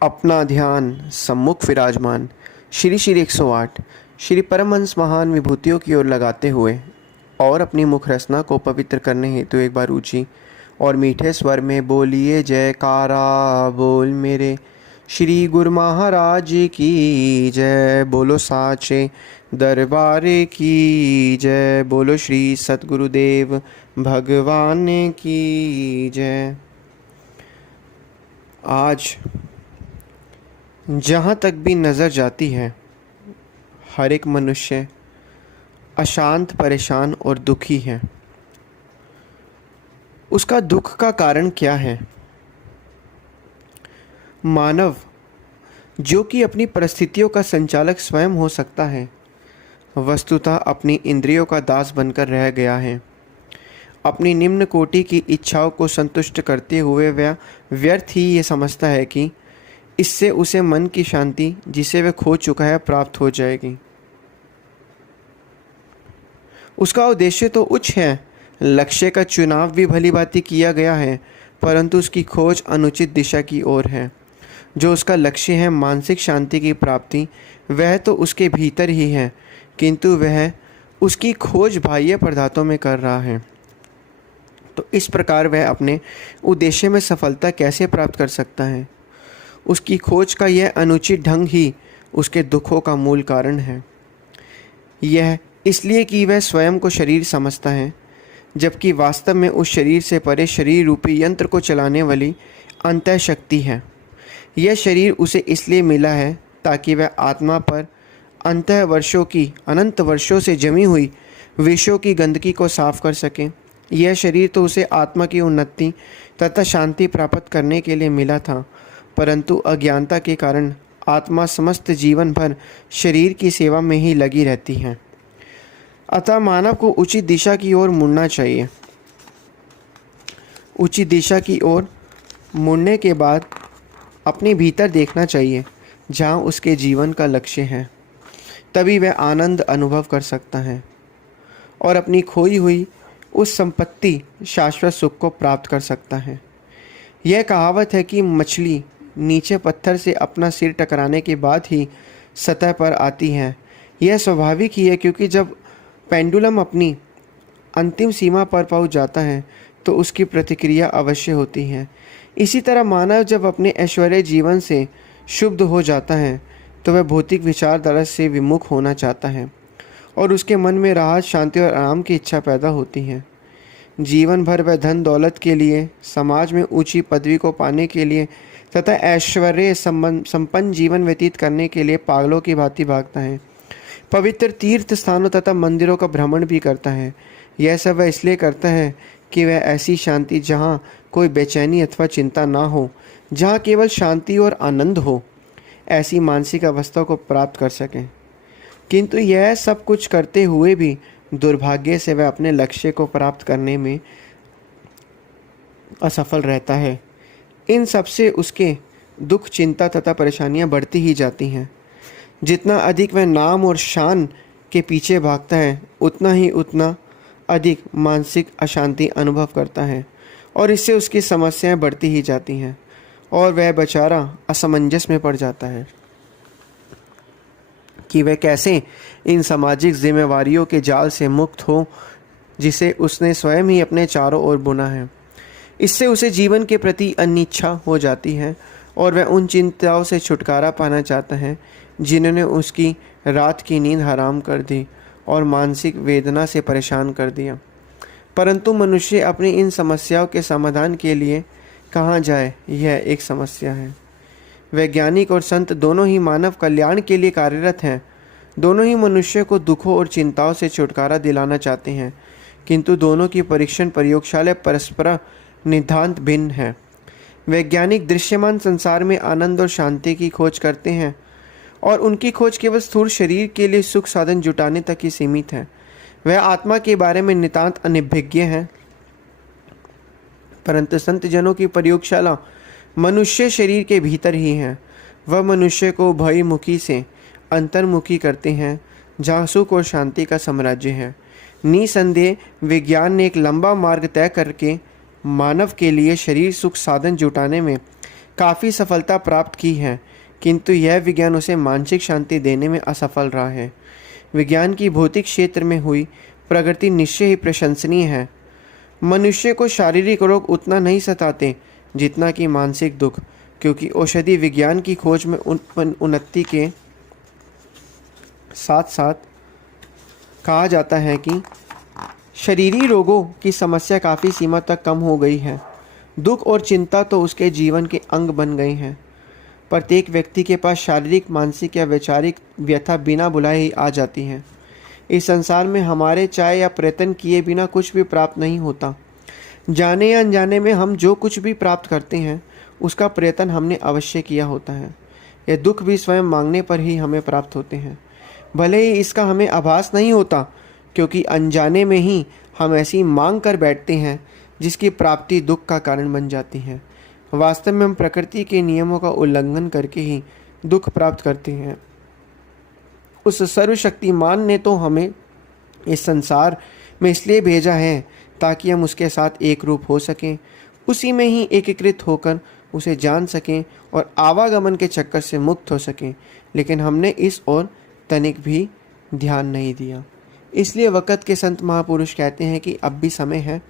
अपना ध्यान सम्मुख विराजमान श्री श्री 108 श्री परमहंस महान विभूतियों की ओर लगाते हुए और अपनी मुख रचना को पवित्र करने हेतु एक बार ऊंची और मीठे स्वर में बोलिए जयकारा बोल मेरे श्री गुरु महाराज की जय। बोलो साचे दरबार की जय। बोलो श्री सतगुरुदेव भगवान की जय। आज जहाँ तक भी नज़र जाती है हर एक मनुष्य अशांत, परेशान और दुखी है। उसका दुख का कारण क्या है? मानव जो कि अपनी परिस्थितियों का संचालक स्वयं हो सकता है, वस्तुतः अपनी इंद्रियों का दास बनकर रह गया है। अपनी निम्न कोटि की इच्छाओं को संतुष्ट करते हुए वह व्यर्थ ही ये समझता है कि इससे उसे मन की शांति जिसे वह खो चुका है प्राप्त हो जाएगी। उसका उद्देश्य तो उच्च है, लक्ष्य का चुनाव भी भली भांति किया गया है, परंतु उसकी खोज अनुचित दिशा की ओर है। जो उसका लक्ष्य है मानसिक शांति की प्राप्ति, वह तो उसके भीतर ही है, किंतु वह उसकी खोज बाह्य पदार्थों में कर रहा है। तो इस प्रकार वह अपने उद्देश्य में सफलता कैसे प्राप्त कर सकता है? उसकी खोज का यह अनुचित ढंग ही उसके दुखों का मूल कारण है। यह इसलिए कि वह स्वयं को शरीर समझता है, जबकि वास्तव में उस शरीर से परे शरीर रूपी यंत्र को चलाने वाली अंतः शक्ति है। यह शरीर उसे इसलिए मिला है ताकि वह आत्मा पर अंतः वर्षों की अनंत वर्षों से जमी हुई विषयों की गंदगी को साफ कर सके। यह शरीर तो उसे आत्मा की उन्नति तथा शांति प्राप्त करने के लिए मिला था, परंतु अज्ञानता के कारण आत्मा समस्त जीवन भर शरीर की सेवा में ही लगी रहती है। अतः मानव को उचित दिशा की ओर मुड़ना चाहिए। उचित दिशा की ओर मुड़ने के बाद अपने भीतर देखना चाहिए, जहाँ उसके जीवन का लक्ष्य है। तभी वह आनंद अनुभव कर सकता है और अपनी खोई हुई उस संपत्ति शाश्वत सुख को प्राप्त कर सकता है। यह कहावत है कि मछली नीचे पत्थर से अपना सिर टकराने के बाद ही सतह पर आती है। यह स्वाभाविक ही है, क्योंकि जब पेंडुलम अपनी अंतिम सीमा पर पहुंच जाता है तो उसकी प्रतिक्रिया अवश्य होती है। इसी तरह मानव जब अपने ऐश्वर्य जीवन से शुद्ध हो जाता है तो वह भौतिक विचारधारा से विमुख होना चाहता है और उसके मन में राहत, शांति और आराम की इच्छा पैदा होती है। जीवन भर वह धन दौलत के लिए, समाज में ऊंची पदवी को पाने के लिए तथा ऐश्वर्य संपन्न जीवन व्यतीत करने के लिए पागलों की भांति भागता है। पवित्र तीर्थ स्थानों तथा मंदिरों का भ्रमण भी करता है। यह सब वह इसलिए करता है कि वह ऐसी शांति जहाँ कोई बेचैनी अथवा चिंता ना हो, जहाँ केवल शांति और आनंद हो, ऐसी मानसिक अवस्था को प्राप्त कर सके। किंतु यह सब कुछ करते हुए भी दुर्भाग्य से वह अपने लक्ष्य को प्राप्त करने में असफल रहता है। इन सब से उसके दुख, चिंता तथा परेशानियां बढ़ती ही जाती हैं। जितना अधिक वह नाम और शान के पीछे भागता है, उतना अधिक मानसिक अशांति अनुभव करता है और इससे उसकी समस्याएं बढ़ती ही जाती हैं और वह बेचारा असमंजस में पड़ जाता है कि वह कैसे इन सामाजिक जिम्मेवारियों के जाल से मुक्त हो जिसे उसने स्वयं ही अपने चारों ओर बुना है। इससे उसे जीवन के प्रति अनिच्छा हो जाती है और वह उन चिंताओं से छुटकारा पाना चाहता है जिन्होंने उसकी रात की नींद हराम कर दी और मानसिक वेदना से परेशान कर दिया। परंतु मनुष्य अपनी इन समस्याओं के समाधान के लिए कहाँ जाए, यह एक समस्या है। वैज्ञानिक और संत दोनों ही मानव कल्याण के लिए कार्यरत हैं। दोनों ही मनुष्य को दुखों और चिंताओं से छुटकारा दिलाना चाहते हैं, किंतु दोनों की परीक्षण प्रयोगशाला परस्पर नितांत भिन्न है। वैज्ञानिक दृश्यमान संसार में आनंद और शांति की खोज करते हैं और उनकी खोज केवल स्थूल शरीर के लिए सुख साधन जुटाने तक ही सीमित है। वह आत्मा के बारे में नितांत अनभिज्ञ है। परंतु संत जनों की प्रयोगशाला मनुष्य शरीर के भीतर ही है। वह मनुष्य को बहिर्मुखी से अंतर्मुखी करते हैं, जहाँ सुख और शांति का साम्राज्य है। निसंदेह विज्ञान ने एक लंबा मार्ग तय करके मानव के लिए शरीर सुख साधन जुटाने में काफ़ी सफलता प्राप्त की है, किंतु यह विज्ञान उसे मानसिक शांति देने में असफल रहा है। विज्ञान की भौतिक क्षेत्र में हुई प्रगति निश्चय ही प्रशंसनीय है। मनुष्य को शारीरिक रोग उतना नहीं सताते जितना कि मानसिक दुख, क्योंकि औषधि विज्ञान की खोज में उन्नति के साथ साथ कहा जाता है कि शरीरी रोगों की समस्या काफ़ी सीमा तक कम हो गई है। दुख और चिंता तो उसके जीवन के अंग बन गए हैं। प्रत्येक व्यक्ति के पास शारीरिक, मानसिक या वैचारिक व्यथा बिना बुलाए ही आ जाती है। इस संसार में हमारे चाहे या प्रयत्न किए बिना कुछ भी प्राप्त नहीं होता। जाने या अनजाने में हम जो कुछ भी प्राप्त करते हैं उसका प्रयत्न हमने अवश्य किया होता है। यह दुख भी स्वयं मांगने पर ही हमें प्राप्त होते हैं, भले ही इसका हमें आभास नहीं होता, क्योंकि अनजाने में ही हम ऐसी मांग कर बैठते हैं जिसकी प्राप्ति दुख का कारण बन जाती है। वास्तव में हम प्रकृति के नियमों का उल्लंघन करके ही दुख प्राप्त करते हैं। उस सर्वशक्तिमान ने तो हमें इस संसार में इसलिए भेजा है ताकि हम उसके साथ एक रूप हो सकें, उसी में ही एकीकृत होकर उसे जान सकें और आवागमन के चक्कर से मुक्त हो सकें। लेकिन हमने इस ओर तनिक भी ध्यान नहीं दिया। इसलिए वक़्त के संत महापुरुष कहते हैं कि अब भी समय है,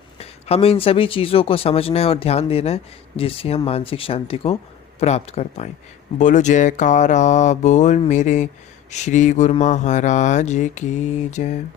हमें इन सभी चीज़ों को समझना है और ध्यान देना है, जिससे हम मानसिक शांति को प्राप्त कर पाएँ। बोलो जयकारा बोल मेरे श्री गुरु महाराज की जय।